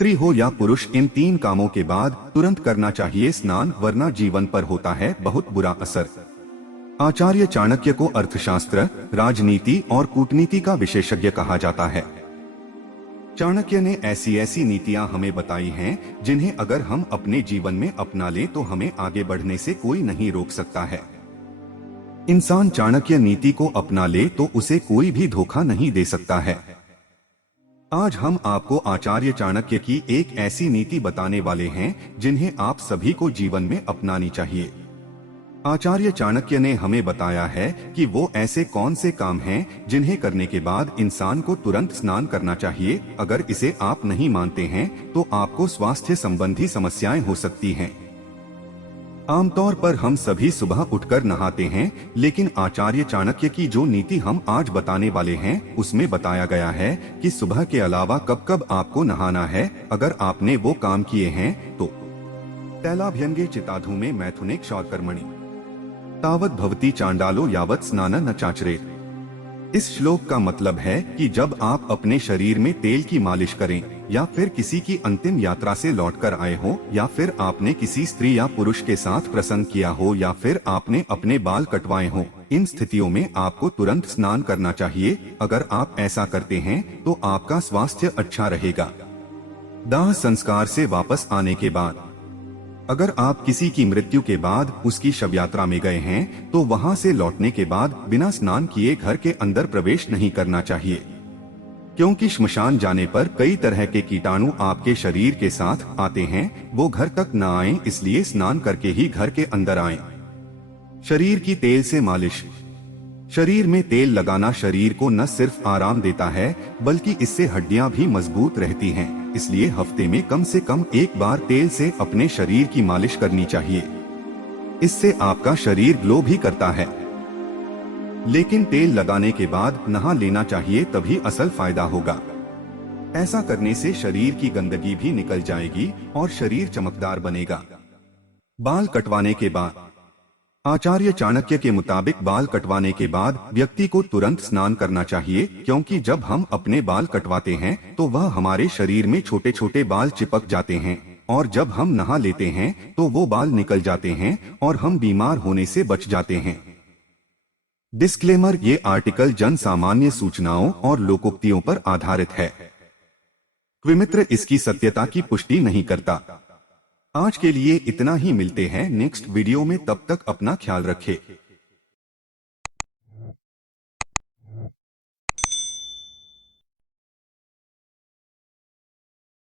स्त्री हो या पुरुष, इन 3 कामों के बाद तुरंत करना चाहिए स्नान, वरना जीवन पर होता है बहुत बुरा असर। आचार्य चाणक्य को अर्थशास्त्र, राजनीति और कूटनीति का विशेषज्ञ कहा जाता है। चाणक्य ने ऐसी ऐसी नीतियां हमें बताई हैं जिन्हें अगर हम अपने जीवन में अपना लें तो हमें आगे बढ़ने से कोई नहीं रोक सकता है। इंसान चाणक्य नीति को अपना ले तो उसे कोई भी धोखा नहीं दे सकता है। आज हम आपको आचार्य चाणक्य की एक ऐसी नीति बताने वाले हैं जिन्हें आप सभी को जीवन में अपनानी चाहिए। आचार्य चाणक्य ने हमें बताया है कि वो ऐसे कौन से काम हैं जिन्हें करने के बाद इंसान को तुरंत स्नान करना चाहिए। अगर इसे आप नहीं मानते हैं तो आपको स्वास्थ्य संबंधी समस्याएं हो सकती हैं। आमतौर पर हम सभी सुबह उठकर नहाते हैं, लेकिन आचार्य चाणक्य की जो नीति हम आज बताने वाले हैं उसमें बताया गया है कि सुबह के अलावा कब कब आपको नहाना है। अगर आपने वो काम किए हैं तो तैलाभ्यंगे चिताधूमे मैथुने क्षौरकर्मणि तावत भवति चांडालो यावत स्नान न चाचरेत। इस श्लोक का मतलब है कि जब आप अपने शरीर में तेल की मालिश करें, या फिर किसी की अंतिम यात्रा से लौटकर आए हो, या फिर आपने किसी स्त्री या पुरुष के साथ प्रसंग किया हो, या फिर आपने अपने बाल कटवाए हो, इन स्थितियों में आपको तुरंत स्नान करना चाहिए। अगर आप ऐसा करते हैं तो आपका स्वास्थ्य अच्छा रहेगा। दाह संस्कार से वापस आने के बाद अगर आप किसी की मृत्यु के बाद उसकी शव यात्रा में गए हैं तो वहां से लौटने के बाद बिना स्नान किए घर के अंदर प्रवेश नहीं करना चाहिए, क्योंकि श्मशान जाने पर कई तरह के कीटाणु आपके शरीर के साथ आते हैं, वो घर तक न आएं, इसलिए स्नान करके ही घर के अंदर आएं। शरीर की तेल से मालिश। शरीर में तेल लगाना शरीर को न सिर्फ आराम देता है बल्कि इससे हड्डियां भी मजबूत रहती हैं। इसलिए हफ्ते में कम से कम एक बार तेल से अपने शरीर की मालिश करनी चाहिए। इससे आपका शरीर ग्लो भी करता है। लेकिन तेल लगाने के बाद नहा लेना चाहिए, तभी असल फायदा होगा। ऐसा करने से शरीर की गंदगी भी निकल जाएगी और शरीर चमकदार बनेगा। बाल कटवाने के बाद आचार्य चाणक्य के मुताबिक बाल कटवाने के बाद व्यक्ति को तुरंत स्नान करना चाहिए, क्योंकि जब हम अपने बाल कटवाते हैं तो वह हमारे शरीर में छोटे छोटे बाल चिपक जाते हैं, और जब हम नहा लेते हैं तो वो बाल निकल जाते हैं और हम बीमार होने से बच जाते हैं। डिस्क्लेमर: ये आर्टिकल जन सामान्य सूचनाओं और लोकोक्तियों पर आधारित है। क्विमित्र इसकी सत्यता की पुष्टि नहीं करता। आज के लिए इतना ही, मिलते हैं नेक्स्ट वीडियो में, तब तक अपना ख्याल रखें।